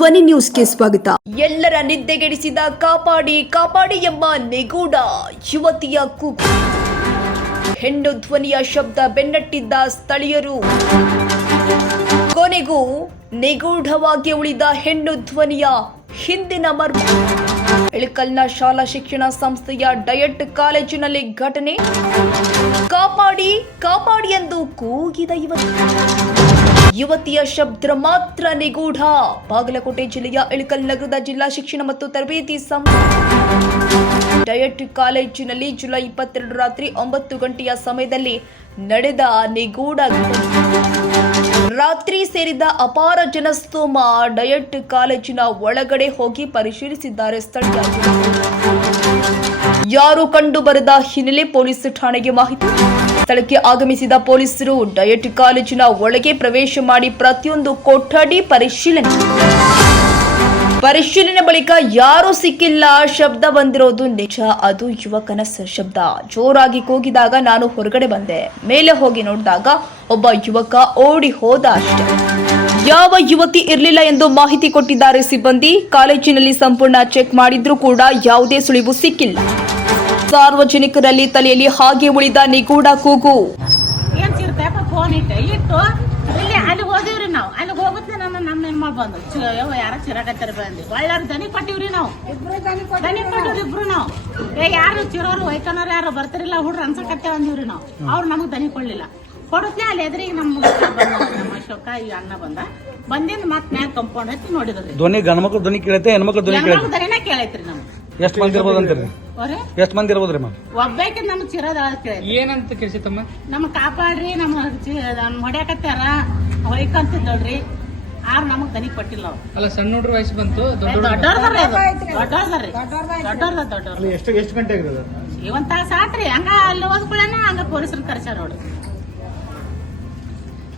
ಧ್ವನಿ ನ್ಯೂಸ್ಗೆ ಸ್ವಾಗತ. ಎಲ್ಲರ ನಿದ್ದೆಗೆಡಿಸಿದ ಕಾಪಾಡಿ ಕಾಪಾಡಿ ಎಂಬ ನಿಗೂಢ ಯುವತಿಯ ಕೂಗು, ಹೆಣ್ಣು ಧ್ವನಿಯ ಶಬ್ದ ಬೆನ್ನಟ್ಟಿದ್ದ ಸ್ಥಳೀಯರು. ಕೊನೆಗೂ ನಿಗೂಢವಾಗಿ ಉಳಿದ ಹೆಣ್ಣು ಧ್ವನಿಯ ಹಿಂದಿನ ಮರ್ಮ. ಇಳಕಲ್ನ ಶಾಲಾ ಶಿಕ್ಷಣ ಸಂಸ್ಥೆಯ ಡಯಟ್ ಕಾಲೇಜಿನಲ್ಲಿ ಘಟನೆ. ಕಾಪಾಡಿ ಕಾಪಾಡಿ ಎಂದು ಕೂಗಿದ ಯುವತಿಯ ಶಬ್ದ ಮಾತ್ರ ನಿಗೂಢ. ಬಾಗಲಕೋಟೆ ಜಿಲ್ಲೆಯ ಇಳಕಲ್ ನಗರದ ಜಿಲ್ಲಾ ಶಿಕ್ಷಣ ಮತ್ತು ತರಬೇತಿ ಸಂಸ್ಥೆ ಡಯಟ್ ಕಾಲೇಜಿನಲ್ಲಿ ಜುಲೈ 22 ರಾತ್ರಿ 9 ಗಂಟೆಯ ಸಮಯದಲ್ಲಿ ನಡೆದ ನಿಗೂಢ ಘಟನೆ. ರಾತ್ರಿ ಸೇರಿದ ಅಪಾರ ಜನಸ್ತೋಮ ಡಯಟ್ ಕಾಲೇಜಿನ ಒಳಗಡೆ ಹೋಗಿ ಪರಿಶೀಲಿಸಿದ್ದಾರೆ ಸ್ಥಳೀಯರು. ಯಾರು ಕಂಡು ಬರದ ಹಿನ್ನೆಲೆ ಪೊಲೀಸ್ ಠಾಣೆಗೆ ಮಾಹಿತಿ. ಸ್ಥಳಕ್ಕೆ ಆಗಮಿಸಿದ ಪೊಲೀಸರು ಡಯಟ್ ಕಾಲೇಜಿನ ಒಳಗೆ ಪ್ರವೇಶ ಮಾಡಿ ಪ್ರತಿಯೊಂದು ಕೊಠಡಿ ಪರಿಶೀಲನೆ ಬಳಿಕ ಯಾರೂ ಸಿಕ್ಕಿಲ್ಲ. ಶಬ್ದ ಬಂದಿರೋದು ನಿಜ, ಅದು ಯುವಕನ ಶಬ್ದ. ಜೋರಾಗಿ ಕೂಗಿದಾಗ ನಾನು ಹೊರಗಡೆ ಬಂದೆ. ಮೇಲೆ ಹೋಗಿ ನೋಡಿದಾಗ ಒಬ್ಬ ಯುವಕ ಓಡಿ ಹೋದ ಅಷ್ಟೇ. ಯಾವ ಯುವತಿ ಇರಲಿಲ್ಲ ಎಂದು ಮಾಹಿತಿ ಕೊಟ್ಟಿದ್ದಾರೆ ಸಿಬ್ಬಂದಿ. ಕಾಲೇಜಿನಲ್ಲಿ ಸಂಪೂರ್ಣ ಚೆಕ್ ಮಾಡಿದ್ರೂ ಕೂಡ ಯಾವುದೇ ಸುಳಿವು ಸಿಕ್ಕಿಲ್ಲ. ಸಾರ್ವಜನಿಕರಲ್ಲಿ ತಲೆಯಲ್ಲಿ ಹಾಗೆ ಉಳಿದ ನಿಗೂಢ ಕೂಗು. ಅಲ್ಲಿ ಹೋದಿವ್ರಿ ನಾವು. ಅಲ್ಲಿ ಹೋಗುತ್ತೆ ನಮ್ಮ ಹೆಣ್ಮಳ್ ಬಂದು ಯಾರ ಚಿರಾಕತ್ತಾರ ಬಂದ್ವಿ. ಒಳ್ಳೆ ದನಿ ಕೊಟ್ಟಿವ್ರಿ ನಾವು. ದನಿ ಕೊಟ್ಟಿವ್ರಿ ಇಬ್ರು ನಾವು. ಯಾರು ಚಿರೋರು ವೈಕನವ್ರು ಯಾರು ಬರ್ತಿರಿಲ್ಲ ಹುಡ್ರು ಅನ್ಸಕತ್ತೆ ಅಂದಿವ್ರಿ ನಾವು. ಅವ್ರು ನಮಗ್ ದನಿ ಕೊಡ್ಲಿಲ್ಲ. ಕೊಡುತ್ತೆ ಅಲ್ಲಿ ಎದ್ರಿಗೆ ನಮ್ಮ ಅಶೋಕ ಈ ಅಣ್ಣ ಬಂದಿಂದ ಮತ್ ಮ್ಯಾಲ ಕಂಪೌಂಡ್ ಹತ್ತಿ ನೋಡಿದ್ರಿ. ಧ್ವನಿ ಗಣಮಕ್ಳು ಧ್ವನಿ ಕೇಳೈತೆ, ಹೆಣ್ಮಕ್ಳು ಧ್ವನಿ ದನಿನ ಕೇಳೈತ್ರಿ ನಮ್ಗೆ. ಎಷ್ಟು ಮಂದಿ ಇರ್ಬೋದು ಅಂತೀರಿ? ಎಷ್ಟು ಮಂದಿ ಇರ್ಬೋದ್ರಿ? ಒಬ್ಬಾಕಿ ನಮ್ ಚಿರೋದ ಕೇಳಿ ಏನಂತ ಕೇಳಿಸಿತ್ತಮ್ಮ? ನಮ್ ಕಾಪಾಡ್ರಿ, ನಮ್ಮ ಹೊಡ್ಯಾಕತ್ತಾರ ಹೊಯ್ಕಂತಿದ್ದಳ್ರಿ. ಆರ್ ನಮಗ್ ದನಿ ಕೊಟ್ಟಿಲ್ಲ. ಅಲ್ಲ, ಸಣ್ಣ ಹುಡ್ರ ವಯಸ್ಸು ಬಂತು, ದೊಡ್ಡವ್ರಿ. ಎಷ್ಟು ಗಂಟೆ ಆಗಿರೋದು? ಒಂದ್ ತಾಸ ಆತ್ರಿ. ಹಂಗ ಅಲ್ಲಿ ಹೋದ್ಕೊಳ್ಳೇನ ಹಂಗ ಪೊಲೀಸರು ಕರ್ಸ್ಯಾರ ನೋಡಿ.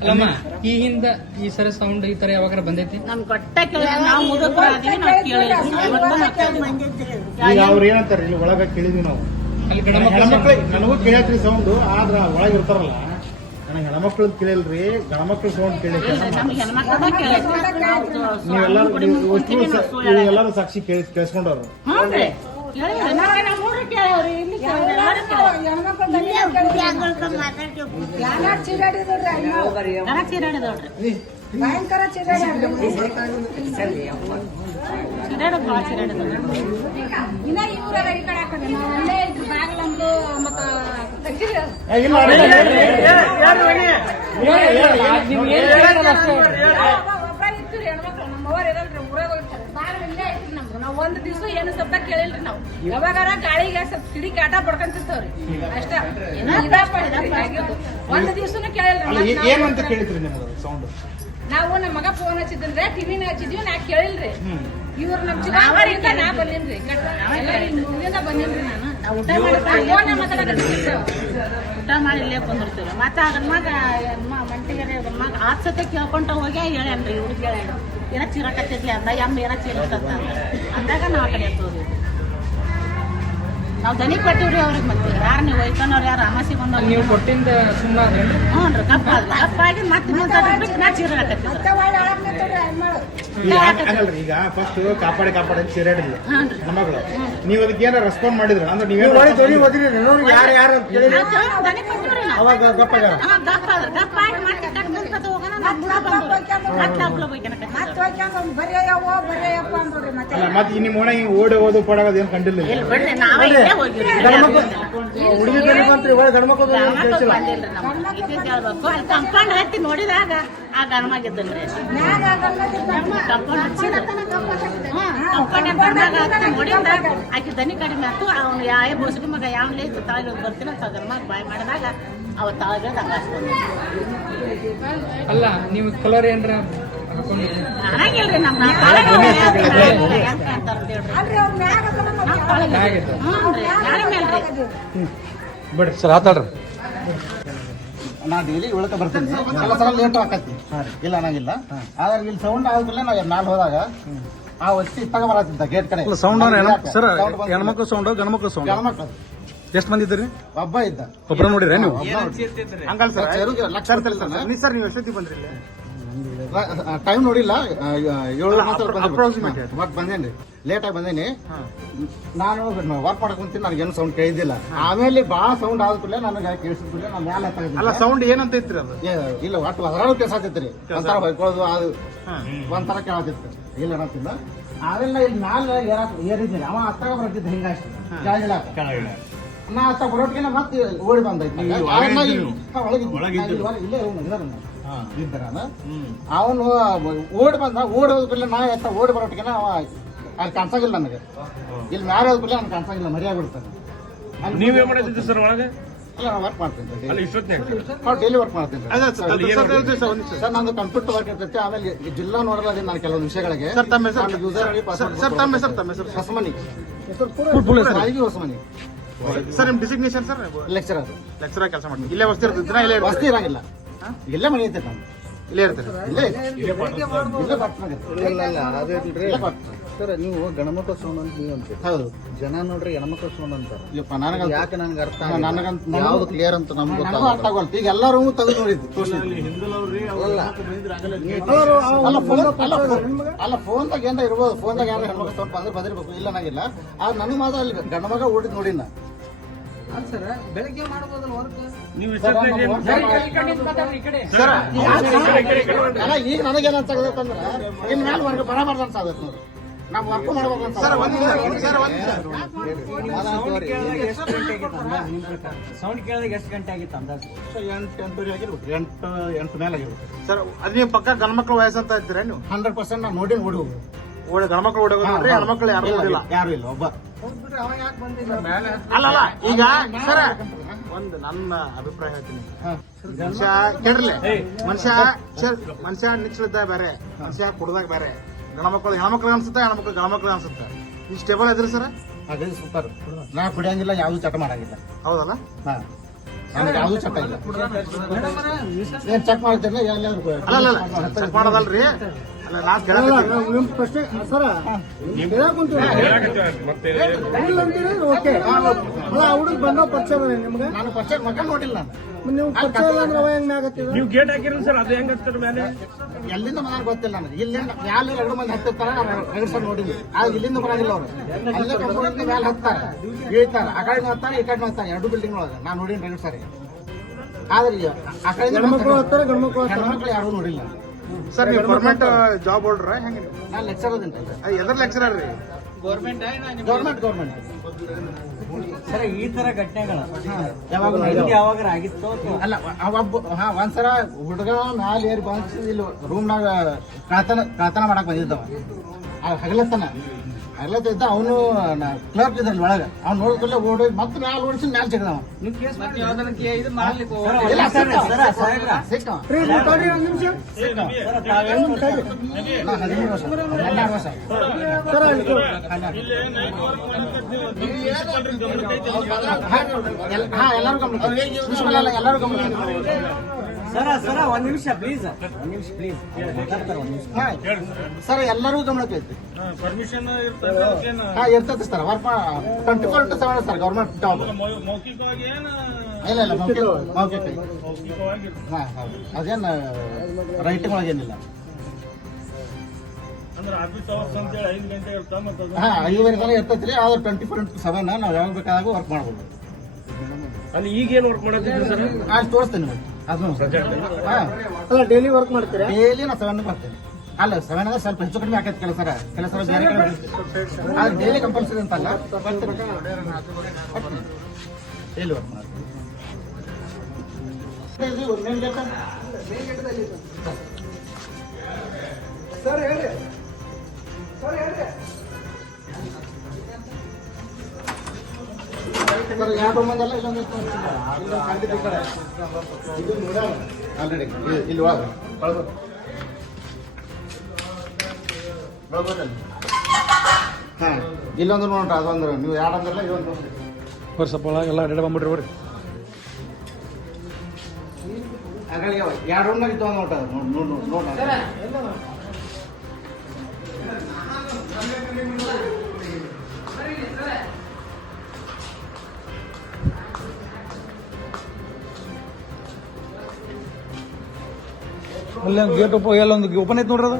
ಅಲ್ಲಮ್ಮ, ಈ ಹಿಂದ ಈ ಸರಿ ಸೌಂಡ್ ಈ ತರ ಯಾವಾಗ ಬಂದೈತಿ? ನಮ್ ಗೊಟ್ಟ ಕೇಳಿ ನಾವು ಮುದುಕರಾದೀವಿ, ನಾವು ಕೇಳಿಲ್ಲ. ಈಗ ಅವ್ರ ಏನಂತಾರೆ ಇಲ್ಲಿ ಒಳಗ ಕೇಳಿದ್ವಿ ನಾವು. ಅಲ್ಲಿ ನನಗೂ ಕೇಳತ್ರಿ ಸೌಂಡ್, ಆದ್ರ ಒಳಗೆ ಇರ್ತಾರಲ್ಲ ನನಗೆ ಹೆಣ್ಮಕ್ಳು ಕೇಳಿಲ್ರಿ, ಗಣಮಕ್ಳು ಸೌಂಡ್ ಕೇಳಿದ್ರಿ. ನಮ್ಗೆ ಹೆಣ್ಮಕ್ಳದ ಕೇಳೈತಿ. ನೀವೆಲ್ಲರೂ ಸಾಕ್ಷಿ ಕೇಳಿಸ್ಕೊಂಡವ್ರು. ಹ್ಞೂನ್ರಿ, ಭಯಂಕರ ಇನ್ನ ಇವ್ರ ಈ ಕಡೆ ಹಾಕಿ ಅಲ್ಲೇ ಬಾಗಿಲಂದು ಮತ್ತ ಒಬ್ಬ ಇತ್ತು ಹೆಣ್ಮಕ್ಳು ನಮ್ಮವ್ರು ಇರಲ್ರಿ, ಊರಾಗ ಹೋಗ್ತಾರೆ. ಬಾಗಿಲು ಇಲ್ಲೇ ಐತ್ರಿ ನಮ್ದು. ನಾವ್ ಒಂದ್ ದಿವ್ಸ ಏನು ಶಬ್ದ ಕೇಳಿಲ್ರಿ ನಾವು. ಯಾವಾಗಾರ ಗಾಳಿಗೆ ಸ್ವಲ್ಪ ಕಿಡಿ ಕಾಟ ಪಡ್ಕೊಂತಿರ್ತವ್ರಿ ಅಷ್ಟ. ಒಂದ್ ದಿವ್ಸನು ಕೇಳಿಲ್ರಿ. ಏನಂತ ಕೇಳಿದ್ರಿ ನಿಮ್ಗೆ ಸೌಂಡ್? ನಾವು ನಮ್ಮ ಮಗ ಫೋನ್ ಹಚ್ಚಿದ್ರಿ, ಟಿವಿನ ಹಚ್ಚಿದ್ವಿ, ನಾ ಕೇಳಿಲ್ರಿ. ಇವ್ರು ನಮ್ ಚಿಕ್ಕ ನಾ ಬಂದಿನ್ರಿ, ಮುಂದಿನ ಬಂದಿನ್ರಿ. ನಾನು ಊಟ ಮಾಡಿ ಇಲ್ಲೇ ಬಂದಿರ್ತೀವಿ. ಮತ್ತೆ ಅದನ್ನ ಮಗ ಮಂಟಿಗೆ ಮಗ 10 ಸತಿ ಕೇಳ್ಕೊಂತ ಹೋಗಿ ಹೇಳ್ಯಾನ್ರಿ. ಹುಡುಗಿ ಹೇಳ್ಯಾನ ಏನೋ ಚಿರಾಕತ್ತಿದ್ಲಿ ಅಂದ, ಏನೋ ಚೀಲತ್ತ ಅಂದಾಗ ನಾವ್ ಆ ಕಡೆ ಎತ್ತೋದ್ವಿ. ನಾವ್ ದನಿ ಕೊಟ್ಟಿವ್ರಿ ಅವ್ರಿಗೆ. ಮತ್ತೆ ಯಾರು ನೀವು ವೈಕನವ್ರು ಯಾರು ಅಮಾಸಿ ಬಂದವ್ರು ನೀವು ಕೊಟ್ಟಿಂದ ಸುಮ್ಮನೆ? ಹ್ಞೂ, ಕಪ್ಪಾಗಿ ಮತ್ತೆ ನಾ ಚೀರಾಕತ್ತಿ. ಆಗಲ್ರಿ. ಈಗ ಫಸ್ಟ್ ಕಾಪಾಡಿ ಅಂತ ಸೇರಾಡಿದ್ವಿ ಹೆಣ್ಮಕ್ಳು. ನೀವ್ ಅದಕ್ಕೆ ಏನಾರ ರೆಸ್ಪಾಂಡ್ ಮಾಡಿದ್ರ ಅಂದ್ರೆ ನೀವೇ ಯಾರು ದನಿ ಕೊಟ್ಟಿವ್ರಿ ನಾವು. ಅವಾಗ ಗಪ್ಪಾಗ ಗಪ್ಪಾಗಿ ಮತ್ತೆ ಕಟ್ಕೊಂತ ಹೋಗೋಣ. ಮತ್ತೆ ನಿಮ್ಮ ಮನೆ ಹಿಂಗ್ ಓಡಿ ಹೋದು ಪಡೋದು ಏನ್ ಕಂಡಿಲ್ಲ. ಕಂಪೌಂಡ್ ಹತ್ತಿ ನೋಡಿದಾಗ ಆ ಗಣಮಾಗಿದ್ದಲ್ರಿ. ನೋಡಿದಾಗ ಆಕಿ ದನಿ ಕಡಿಮೆ ಆಯ್ತು. ಅವ್ನು ಯಾವ ಬೋಸಡಿ ಮಗ ಯಾವಲೇ ತಾಳಿಗೆ ಬರ್ತೀನಿ ಅಂತ ಗಣಮ ಬಾಯ್ ಮಾಡಿದಾಗ ಅವ ತಾಳಿಗೆ ಅಲ್ಲ, ನೀವು ಕಲರ್ ಏನ್ರ ಹಾಗಿಲ್ರಿ. ನಮ್ಮ ಬಿಡ್ರಿ ಸರ್, ಆತಾಡ್ರಿ. ನಾ ಡೈಲಿ ಉಳಕ ಬರ್ತೀನಿ. ಎಲ್ಲ ಸಲ ಲೇಟ್ ಆಕತಿ, ಇಲ್ಲ ಅನ್ನಂಗಿಲ್ಲ. ಆದ್ರೆ ಇಲ್ಲಿ ಸೌಂಡ್ ಆಗುತ್ತಲ್ಲ, ನಾವು ಮ್ಯಾಲ ಹೋದಾಗ ಆ ವ್ಯಕ್ತಿ ಇತ್ತಾಗ ಬರತ್ತಿದ್ದ ಗೇಟ್ ಕಡೆ ಸೌಂಡ್. ಸರ್, ಹೆಣ್ಮಕ್ಳು ಸೌಂಡ್, ಗಣಮಕ್ಳು ಸೌಂಡ್. ಗಣಮಕ್ಳು ಎಷ್ಟು ಮಂದಿ ಇದ್ರಿ? ಒಬ್ಬ ಇದ್ದ. ಒಬ್ಬರ ನೋಡಿರ ನೀವು? Uncle sir, lakh sir. ನೀವು ಎಷ್ಟೊತ್ತಿಗೆ ಬಂದ್ರಿ? ಟೈಮ್ ನೋಡಿಲ್ಲ 7 ಬಟ್ ಬಂದೇನ್ರಿ ಲೇಟಾಗಿ ಬಂದೇನಿ. ನಾನು ವರ್ಕ್ ಮಾಡಕ್ ಕುಂತೀನಿ, ನನಗೇನು ಸೌಂಡ್ ಕೇಳಿದ್ದಿಲ್ಲ. ಆಮೇಲೆ ಭಾಳ ಸೌಂಡ್ ಆದ ಕೂಡಲೇ ನನಗೆ ಕೇಳಿಸಿದ್ಮೇಲೆ ನಾನು ಮ್ಯಾಲೆ ಅಲ್ಲ ಸೌಂಡ್ ಏನಂತ ಇತ್ರಿ ಅದು? ಇಲ್ಲ ಒಟ್ಟು ಹೊರಗಡೆ ಕೇಳಿಸತ್ತಿತ್ರಿ, ಒಂಥರ ಹೊಯ್ಕೊಳ್ಳೋದು ಅದು ಒಂಥರ ಕೇಳತ್ತಿತ್ತು. ಇಲ್ಲ ಅನ್ನತ್ತಿಲ್ಲ. ಆಮೇಲೆ ಇಲ್ಲಿ ಮ್ಯಾಲೆ ಏರಿದ್ದೀನಿ, ಅವ ಹತ್ರ ಬರ್ತಿದ್ದ ಹಿಂಗಾಷ್ಟು ಕೆಳಗಿಳ ನಾ ಹತ್ತ ಬರೋಟ್ಗೆ ಮತ್ತೆ ಓಡಿ ಬಂದೈತಿ. ಇಲ್ಲೇ ಇದ್ದಾರ ಅವನು ಓಡಿ ಬಂದ. ಓಡಿ ಹೋದ್ಕೂಡಲೇ ನಾ ಎತ್ತ ಓಡಿ ಬರೋಟ್ಗೆ ಅವ ಅಲ್ಲಿ ಕಾಣಿಸಂಗಿಲ್ಲ ನನಗೆ. ಇಲ್ಲಿ ಮ್ಯಾಲೆ ಹೋದ್ಕೂಡಲೇ ಅವ್ನು ಕಾಣಿಸಂಗಿಲ್ಲ, ಮರಿಯಾಗ್ಬಿಡ್ತಾನೆ. ನೀವೇ ಮಾಡಿದ್ರಿ ಸರ್ ಒಳಗೆ? ಅಲ್ಲ ನಾನು ವರ್ಕ್ ಮಾಡ್ತೀನಿ, ಇಷ್ಟೊತ್ತಿನಾಗ ಡೈಲಿ ವರ್ಕ್ ಮಾಡ್ತೀನಿ ಸರ್. ನಂದು ಕಂಪ್ಯೂಟರ್ ವರ್ಕ್ ಇರ್ತೈತಿ. ಆಮೇಲೆ ಜಿಲ್ಲಾ ನೋಡಲ್ಲ ನಾನು ಕೆಲವೊಂದು ವಿಷಯಗಳಿಗೆ. ಹೊಸಮನಿ ಹೊಸಮನಿ ಸರ್ ನಿಮ್ ಡಿಸಿಗ್ನೇಷನ್ ಸರ್? ಲೆಕ್ಚರರ್ ಕೆಲಸ ಮಾಡ್ತೀನಿ. ಇಲ್ಲೇ ವಸ್ತಿ ಇರ್ತಿದ್ರ? ಇಲ್ಲೇ ವಸ್ತಿ ಇರಂಗಿಲ್ಲ, ಇಲ್ಲೇ ಮನೆ ಐತೆ ನಾನು. ಇಲ್ಲೇ ಇರ್ತಾರೆ? ಸರ್ ನೀವು ಗಣಮಕ್ಕಳ ಸೌಂಡ್ ಅಂತ ನೀವು ಅಂತೀರಿ. ಹೌದು, ಜನ ನೋಡ್ರಿ ಹೆಣ್ಮಕ್ಳ ಸೌಂಡ್ ಅಂತಾರೆ. ನನಗೆ ಯಾಕೆ ನನಗೆ ಅರ್ಥ ನನಗಂತ ಯಾವ್ದು ಕ್ಲಿಯರ್ ಅಂತ ನಮ್ಗೆ ನನಗೂ ಅರ್ಥ ಆಗೋಲ್ತು. ಈಗ ಎಲ್ಲರೂ ತೆಗೆದು ನೋಡಿದ್ದು ಅಲ್ಲ ಫೋನ್ದಾಗ ಏನಾರ ಇರ್ಬೋದು. ಫೋನ್ದಾಗ ಯಾರು ಹೆಣ್ಮಕ್ಳು ಸೌಂಡ್ ಬಂದ್ರೆ ಬಂದಿರ್ಬೇಕು, ಇಲ್ಲ ನಾಗಿಲ್ಲ. ಆದ್ರೆ ನನಗೆ ಮಾತ್ರ ಅಲ್ಲಿ ಗಂಡ ಮಗ ಓಡಿದ್ ನೋಡಿನ. ಸರ್ ಬೆಳಗ್ಗೆ ಮಾಡ್ಬೋದಲ್ಲ ವರ್ಕ್. ಅಲ್ಲ ಈಗ ನನಗೇನ್ ಅನ್ಸಾಗತ್ತಂದ್ರ ಇನ್ ಮೇಲೆ ವರ್ಗ ಬರಬಾರ್ದು ಅನ್ಸಾಗತ್ ನೋಡ್ರಿ. ನಾವು ವರ್ಕ್ ಮಾಡ್ಬೇಕು ಅಂತ ಸೌಂಡ್ ಕೇಳಿದಾಗ ಎಷ್ಟು ಗಂಟೆ ಆಗಿತ್ತು ಅಂದಾಜು? 8 ಆಗಿರ್ಬೇಕು, 8 ಮೇಲೆ ಆಗಿರ್ಬೇಕು ಸರ್. ಅದು ನೀವು ಪಕ್ಕ ಗಂಡ ಮಕ್ಳು ವಯಸ್ಸಂತ ಇದ್ದೀರಾ ನೀವು? 100% ನಾವು ನೋಡಿ ಓಡಿ ಹೋಗುದು. ಗಂಡ್ಮಕ್ಳು ಓಡೋದು ನೋಡ್ರಿ, ಹೆಣ್ಮಕ್ಳು ಯಾರು ಓಡಿಲ್ಲ. ಯಾರು ಇಲ್ಲ, ಒಬ್ಬ. ಅಲ್ಲ ಈಗ ಸರ ಒಂದು ನನ್ನ ಅಭಿಪ್ರಾಯ ಹೇಳ್ತೀನಿ. ಮನುಷ್ಯ ಕೇಳ್ರಲೆ, ಮನುಷ್ಯ ನಿಚ್ಚಲಿದ್ದಾಗ ಬೇರೆ, ಮನುಷ್ಯ ಕುಡ್ದಾಗ ಬೇರೆ. ಹೆಣ್ಮಕ್ಳಿಗೆ ಅನ್ಸುತ್ತೆ, ಹೆಣ್ಮಕ್ಳು ಗಣಮಕ್ಳಿಗೆ ಅನ್ಸುತ್ತೆ. ಈ ಸ್ಟೇಬಲ್ ಇದ್ರಿ ಸರ್? ಅದೇ ಸೂಪರ್. ನಾ ಕುಡಿಯಂಗಿಲ್ಲ, ಯಾವ್ದು ಚಟ ಮಾಡಂಗಿಲ್ಲ. ಹೌದಲ್ಲ? ಹಾ, ನನಗೆ ಯಾವ್ದು ಚಟ ಇಲ್ಲ. ಏನ್ ಚೆಕ್ ಮಾಡ್ತೇನೆ ಎಲ್ಲಾದ್ರು? ಅಲ್ಲ ಚೆಕ್ ಮಾಡೋದಲ್ರಿ. ನಿಮ್ ಪ್ರಶ್ನೆ ಸರ ಹುಡುಗ ಬಂದ ಪರಿಚಯ ನಿಮ್ಗೆ? ನಾನು ಪರಿಚಯ ಮಕ್ಕ ನೋಡಿಲ್ಲ. ನೀವು ಪರಿಚಯ ಇಲ್ಲ ಅಂದ್ರೆ ಅವ ಹೆಂಗ್ ಆಗತ್ತಿಲ್ಲ? ನೀವು ಗೇಟ್ ಹಾಕಿರಲ್ಲ ಸರ್, ಅದು ಹೆಂಗ್ ಹತ್ತಾರ ಮೇಲೆ? ಎಲ್ಲಿಂದ ಮನೆಗೆ ಗೊತ್ತಿಲ್ಲ ನನಗೆ. ಇಲ್ಲಿಂದ ಮ್ಯಾಲೆ 2 ಮಂದಿ ಹತ್ತಿರ್ತಾರ, ಸರ್ ನೋಡಿದ್ವಿ. ಆಗ ಇಲ್ಲಿಂದ ಬರಂಗಿಲ್ಲ ಅವ್ರು. ಅಲ್ಲೇ ಕಂಪೌಂಡ್ ಮ್ಯಾಲೆ ಹತ್ತಾರ, ಇಳಿತಾರ. ಆ ಕಡೆ ಹತ್ತಾರ, ಈ ಕಡೆ ಹತ್ತಾರ, 2 ಬಿಲ್ಡಿಂಗ್ ಒಳಗೆ ನಾನು ನೋಡಿನಿ ರೈಟ್ ಸರಿ. ಆದ್ರೆ ಆ ಕಡೆ ಹೆಣ್ಮಕ್ಳು ಹತ್ತಾರ, ಗಂಡ್ಮಕ್ಳು ಯಾರು ನೋಡಿಲ್ಲ. ಸರ್ ನೀವು ಗೌರ್ಮೆಂಟ್ ಜಾಬ್ ಹೋಲ್ಡ್ರ ಹೆಂಗ? ನಾನು ಲೆಕ್ಚರ್ ಅದೇನ್ರಿ. ಎದ್ರ ಲೆಕ್ಚರರ್ ರೀ? ಗೌರ್ಮೆಂಟ್ ಸರ್ ಈ ತರ ಘಟನೆಗಳು ಯಾವಾಗ ಯಾವಾಗ ಆಗಿತ್ತು? ಅಲ್ಲ ಒಂದ್ಸಲ ಹುಡುಗ ಮ್ಯಾಲ ಏರಿ ಬಂದ್ ಇಲ್ಲಿ ರೂಮ್ನಾಗ ಕಳ್ತನ ಮಾಡಕ್ ಬಂದಿದ್ದವ. ಹಗಲತ್ತನ ಇದ್ದ. ಅವನು ಕ್ಲರ್ಕ್ ಇದ್ದಲ್ಲಿ ಒಳಗ. ಅವ್ನು ನೋಡಿದ್ರಲ್ಲ ಓಡಿ ಮತ್ತೆ ಮ್ಯಾಲ ಓಡಿಸಿ ಮ್ಯಾಲ ಸಿಗದವ. ಎಲ್ಲರೂ ಗಮನ, ಎಲ್ಲರೂ ಗಮನ. ಸರ ಒಂದ್ ನಿಮಿಷ ಪ್ಲೀಸ್. ಸರ್ ಎಲ್ಲರೂ ಗಮನಕ್ಕೆ ಐತಿ. ಪರ್ಮಿಷನ್ ಇರ್ತದೆ sir. Work 24/7 sir government job. ಇಲ್ಲ ಮೌಖಿಕ. ಅದೇನು ರೈಟಿಂಗ್ ಒಳಗೇನಿಲ್ಲ. 5 ಗಂಟೆ ಇರ್ತೈತ್ರಿ. ಆದ್ರೆ 24/7 ನಾವು ಯಾವಾಗ ಬೇಕಾದಾಗ ವರ್ಕ್ ಮಾಡ್ಬೋದು. ಅಲ್ಲಿ ಈಗೇನು ವರ್ಕ್ ಮಾಡೋದಿಲ್ಲ ಸರ್? ಅಲ್ಲಿ ತೋರಿಸ್ತೇನೆ ಅದನ್ನು. ಡೈಲಿ ವರ್ಕ್ ಮಾಡ್ತೀರಾ? ಡೈಲಿ ನಾ 7 ಬರ್ತೇನೆ. ಅಲ್ಲ 7 ಅಂದ್ರೆ ಸ್ವಲ್ಪ ಹೆಚ್ಚು ಕಡಿಮೆ ಆಕೈತಿ ಕೆಲಸ ಬೇರೆ ಕಡೆ. ಅದು ಡೈಲಿ ಕಂಪಲ್ಸರಿ ಅಂತಲ್ಲ, ಡೈಲಿ ವರ್ಕ್ ಮಾಡ್ತೀನಿ. ಸರ್ ಹೇಳಿ. ಸರ್ ಯಾವ ಮಂದಲ್ಲ ಇಲ್ಲೊಂದು ಇದು ಆಲ್ರೆಡಿ ಇಲ್ಲಿ ಒಳಗೆ ಹಾ ಇಲ್ಲೊಂದು ನೋಡ್ರಿ. ಅದೊಂದು ನೀವು ಯಾರಂದ್ರಲ್ಲ ಇದೊಂದು ಸ್ವಲ್ಪ ಎಲ್ಲ ರೆಡಿ ಬಂದ್ಬಿಟ್ರಿ ಬರ್ರಿ. ಹಾಗಾಗಿ 2 ರೂಮ್ನಾಗ ಇದ್ದು ನೋಡ್ರಿ. ಅಲ್ಲಿ ಗೇಟ್ ಓಪನ್ ಎಲ್ಲೊಂದು ಓಪನ್ ಐತಿ ನೋಡ್ರಿ ಅದು